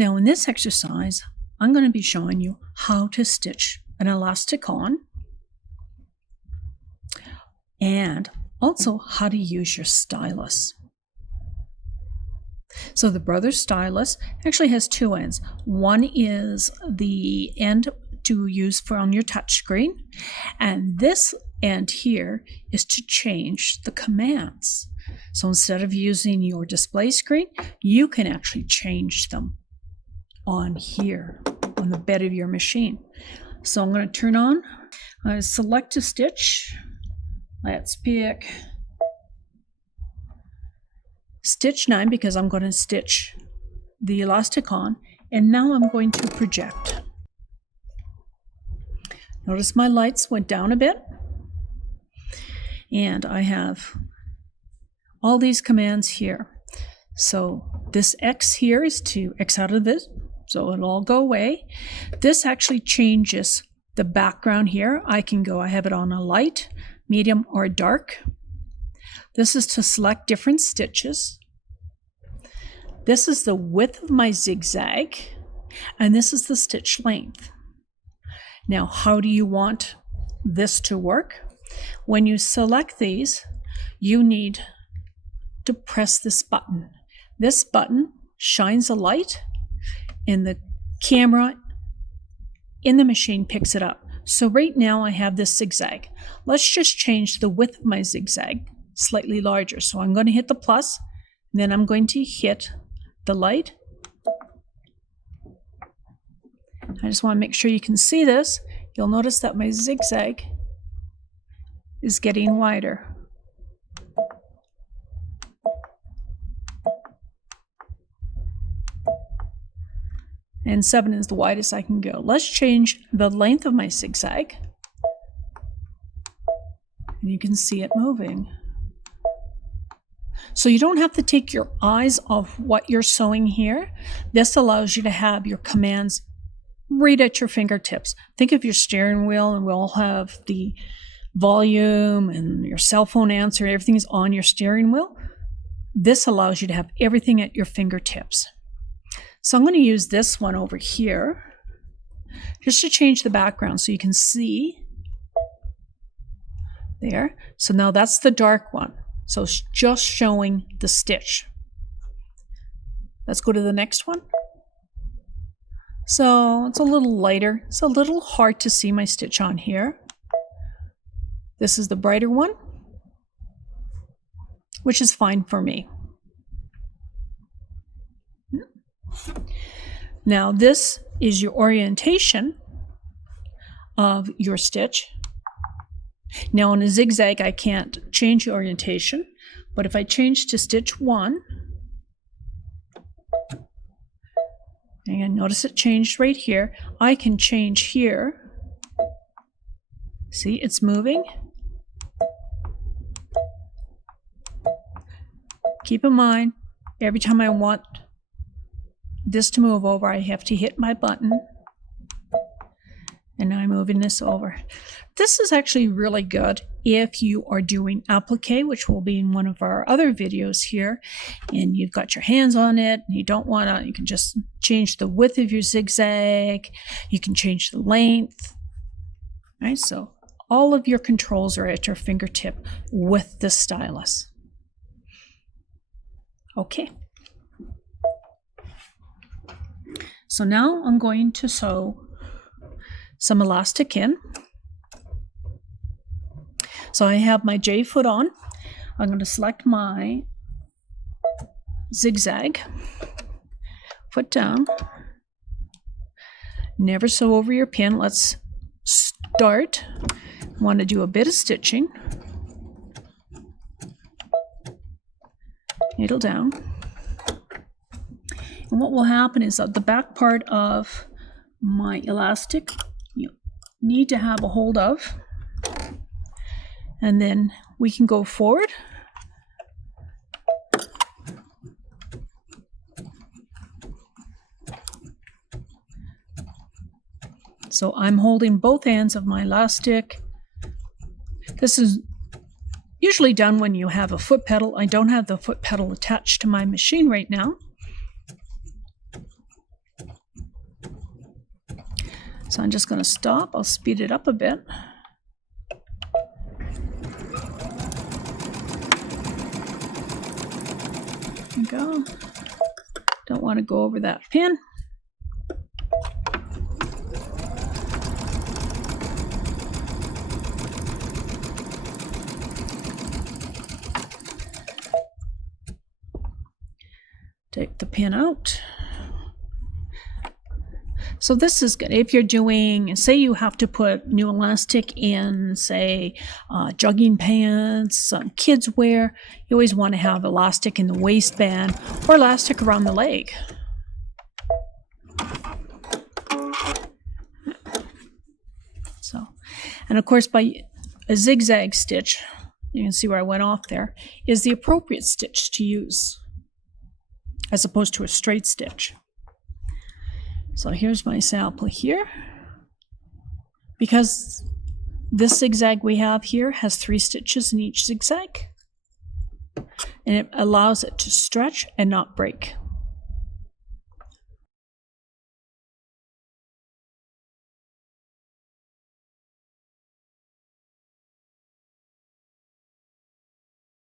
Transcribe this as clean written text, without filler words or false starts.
Now in this exercise, I'm going to be showing you how to stitch an elastic on and also how to use your stylus. So the Brother Stylus actually has two ends. One is the end to use for on your touch screen, and this end here is to change the commands. So instead of using your display screen, you can actually change them on here on the bed of your machine. So I'm going to turn on, select a stitch. Let's pick stitch 9 because I'm going to stitch the elastic on, and now I'm going to project. Notice my lights went down a bit, and I have all these commands here. So this X here is to X out of this, so it'll all go away. This actually changes the background here. I have it on a light, medium, or dark. This is to select different stitches. This is the width of my zigzag, and this is the stitch length. Now, how do you want this to work? When you select these, you need to press this button. This button shines a light, and the camera in the machine picks it up. So right now I have this zigzag. Let's just change the width of my zigzag slightly larger. So I'm going to hit the plus, and then I'm going to hit the light. I just want to make sure you can see this. You'll notice that my zigzag is getting wider. And 7 is the widest I can go. Let's change the length of my zigzag. And you can see it moving. So you don't have to take your eyes off what you're sewing here. This allows you to have your commands right at your fingertips. Think of your steering wheel, and we'll have the volume and your cell phone answer, everything's on your steering wheel. This allows you to have everything at your fingertips. So I'm going to use this one over here just to change the background so you can see there. So now that's the dark one. So it's just showing the stitch. Let's go to the next one. So it's a little lighter. It's a little hard to see my stitch on here. This is the brighter one, which is fine for me. Now this is your orientation of your stitch. Now on a zigzag I can't change the orientation, but if I change to stitch 1, and notice it changed right here, I can change here. See, it's moving. Keep in mind, every time I want this to move over, I have to hit my button, and now I'm moving this over. This is actually really good if you are doing applique, which will be in one of our other videos here, and you've got your hands on it, and you don't want to, you can just change the width of your zigzag, you can change the length, right? So all of your controls are at your fingertip with the stylus. Okay. So now I'm going to sew some elastic in. So I have my J foot on. I'm going to select my zigzag, foot down. Never sew over your pin. Let's start. I want to do a bit of stitching. Needle down. And what will happen is that the back part of my elastic you need to have a hold of, and then we can go forward. So I'm holding both ends of my elastic. This is usually done when you have a foot pedal. I don't have the foot pedal attached to my machine right now. So I'm just going to stop. I'll speed it up a bit. There we go. Don't want to go over that pin. Take the pin out. So this is good if you're doing, say you have to put new elastic in, say, jogging pants, some kids wear. You always want to have elastic in the waistband or elastic around the leg. So, and of course, by a zigzag stitch, you can see where I went off there, is the appropriate stitch to use, as opposed to a straight stitch. So here's my sample here. Because this zigzag we have here has 3 stitches in each zigzag, and it allows it to stretch and not break.